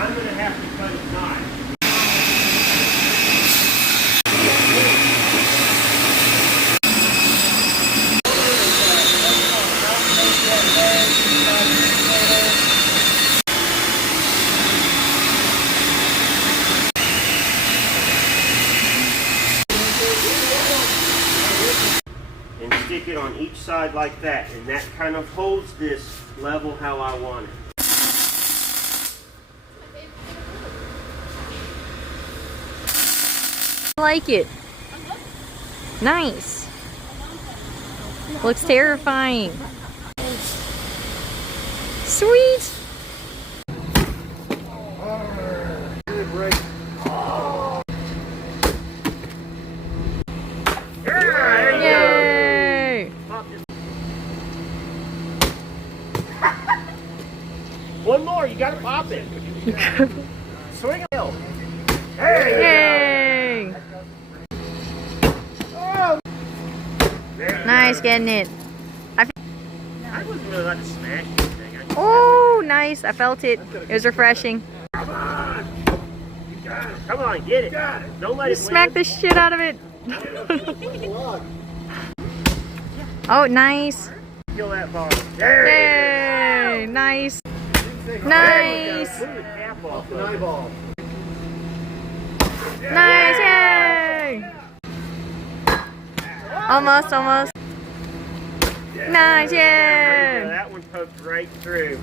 I'm going to have to cut his knife. And stick it on each side like that, and that kind of holds this level how I want it. I like it. Nice. Looks terrifying. Sweet. Yay! One more, you gotta pop it. Swing it. Yay! Oh. Nice getting it. I wasn't really allowed to smash this thing. Oh, nice. I felt it. It was refreshing. Come on. You got it. Come on, get it. Don't let it Smack the shit out of it. Oh, nice. Kill that ball. Yay! Nice. Nice. Nice. Yay! Almost, almost. Nice. Yay! That one poked right through.